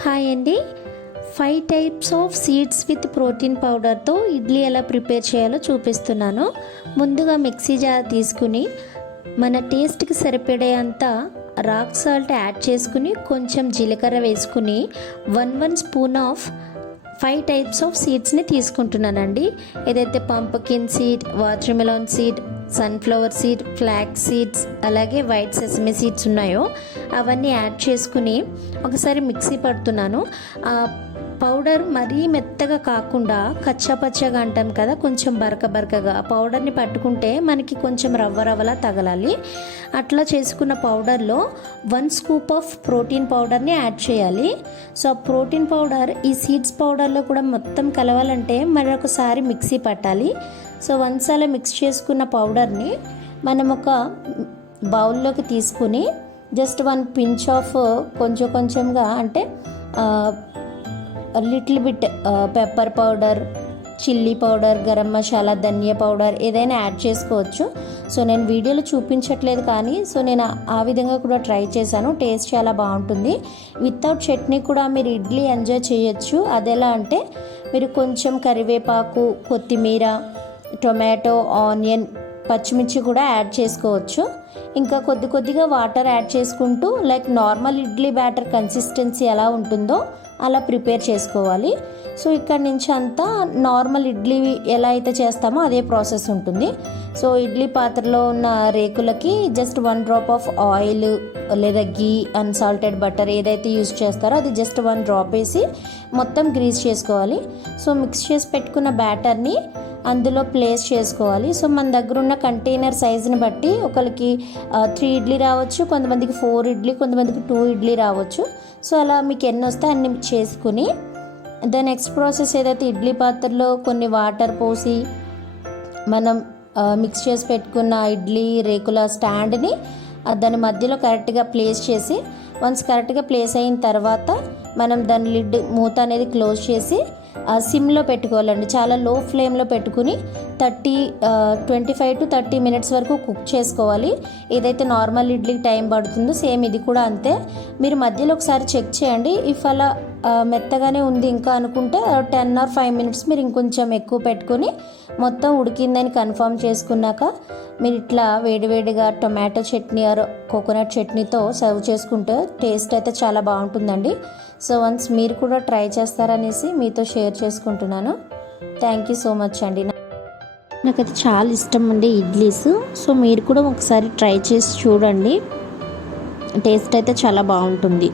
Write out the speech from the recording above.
Hi అండి. 5 types of seeds with protein పౌడర్తో ఇడ్లీ ఎలా ప్రిపేర్ చేయాలో చూపిస్తున్నాను. ముందుగా మిక్సీ జార్ తీసుకుని మన టేస్ట్కి సరిపడేంత రాక్ సాల్ట్ యాడ్ చేసుకుని కొంచెం జీలకర్ర వేసుకుని 1 స్పూన్ ఆఫ్ 5 టైప్స్ ఆఫ్ సీడ్స్ని తీసుకుంటున్నానండి. ఏదైతే pumpkin seed, water melon seed, sunflower seed, flax seeds, అలాగే వైట్ సెసమి సీడ్స్ ఉన్నాయో అవన్నీ యాడ్ చేసుకుని ఒకసారి మిక్సీ పడుతున్నాను. పౌడర్ మరీ మెత్తగా కాకుండా కచ్చాపచ్చగా అంటాం కదా, కొంచెం బరకగా పౌడర్ని పట్టుకుంటే మనకి కొంచెం రవ్వలా తగలాలి. అట్లా చేసుకున్న పౌడర్లో 1 స్కూప్ ఆఫ్ ప్రోటీన్ పౌడర్ని యాడ్ చేయాలి. సో ఆ ప్రోటీన్ పౌడర్ ఈ సీడ్స్ పౌడర్లో కూడా మొత్తం కలవాలంటే మరొకసారి మిక్సీ పట్టాలి. సో వన్స్ అలా మిక్స్ చేసుకున్న పౌడర్ని మనం ఒక బౌల్లోకి తీసుకుని జస్ట్ 1 పించ్ ఆఫ్ కొంచెంగా అంటే little bit pepper powder, chilli powder, garam masala, dhania powder ఏదైనా యాడ్ చేసుకోవచ్చు. సో నేను వీడియోలో చూపించట్లేదు కానీ నేను ఆ విధంగా కూడా ట్రై చేశాను. టేస్ట్ చాలా బాగుంటుంది. వితౌట్ చట్నీ కూడా మీరు ఇడ్లీ ఎంజాయ్ చేయొచ్చు. అదెలా అంటే మీరు కొంచెం కరివేపాకు, కొత్తిమీర, టొమాటో, ఆనియన్, పచ్చిమిర్చి కూడా యాడ్ చేసుకోవచ్చు. ఇంకా కొద్దిగా వాటర్ యాడ్ చేసుకుంటూ like normal idli batter consistency ఎలా ఉంటుందో అలా ప్రిపేర్ చేసుకోవాలి. సో ఇక్కడ నుంచి అంతా నార్మల్ ఇడ్లీ ఎలా అయితే చేస్తామో అదే ప్రాసెస్ ఉంటుంది. సో ఇడ్లీ పాత్రలో ఉన్న రేకులకి జస్ట్ 1 డ్రాప్ ఆఫ్ ఆయిల్ లేదా గీ, అన్సాల్టెడ్ బటర్ ఏదైతే యూజ్ చేస్తారో అది జస్ట్ 1 డ్రాప్ వేసి మొత్తం గ్రీస్ చేసుకోవాలి. సో మిక్స్ చేసి పెట్టుకున్న బ్యాటర్ని అందులో ప్లేస్ చేసుకోవాలి. సో మన దగ్గర ఉన్న కంటైనర్ సైజుని బట్టి ఒకరికి 3 ఇడ్లీ రావచ్చు, కొంతమందికి 4 ఇడ్లీ, కొంతమందికి 2 ఇడ్లీ రావచ్చు. సో అలా మీకు ఎన్ని వస్తే అన్ని చేసుకుని దాని నెక్స్ట్ ప్రాసెస్ ఏదైతే ఇడ్లీ పాత్రలో కొన్ని వాటర్ పోసి మనం మిక్స్ చేసి పెట్టుకున్న ఇడ్లీ రేకుల స్టాండ్ని దాని మధ్యలో కరెక్ట్గా ప్లేస్ చేసి వన్స్ కరెక్ట్గా ప్లేస్ అయిన తర్వాత మనం దాని లిడ్ మూత అనేది క్లోజ్ చేసి సిమ్లో పెట్టుకోవాలండి. చాలా లో ఫ్లేమ్లో పెట్టుకుని 25 to 30 మినిట్స్ వరకు కుక్ చేసుకోవాలి. ఏదైతే నార్మల్ ఇడ్లీకి టైం పడుతుందో సేమ్ ఇది కూడా అంతే. మీరు మధ్యలో ఒకసారి చెక్ చేయండి. ఇఫ్ అలా మెత్తగానే ఉంది ఇంకా అనుకుంటే 10 or 5 మినిట్స్ మీరు ఇంకొంచెం ఎక్కువ పెట్టుకొని మొత్తం ఉడికిందని కన్ఫర్మ్ చేసుకున్నాక మీరు ఇట్లా వేడివేడిగా టొమాటో చట్నీ ఆర్ కోకోనట్ చట్నీతో సర్వ్ చేసుకుంటే టేస్ట్ అయితే చాలా బాగుంటుందండి. సో వన్స్ మీరు కూడా ట్రై చేస్తారనేసి మీతో షేర్ చేసుకుంటున్నాను. థ్యాంక్ యూ సో మచ్ అండి. నాకైతే చాలా ఇష్టం అండి ఇడ్లీస్. సో మీరు కూడా ఒకసారి ట్రై చేసి చూడండి. టేస్ట్ అయితే చాలా బాగుంటుంది.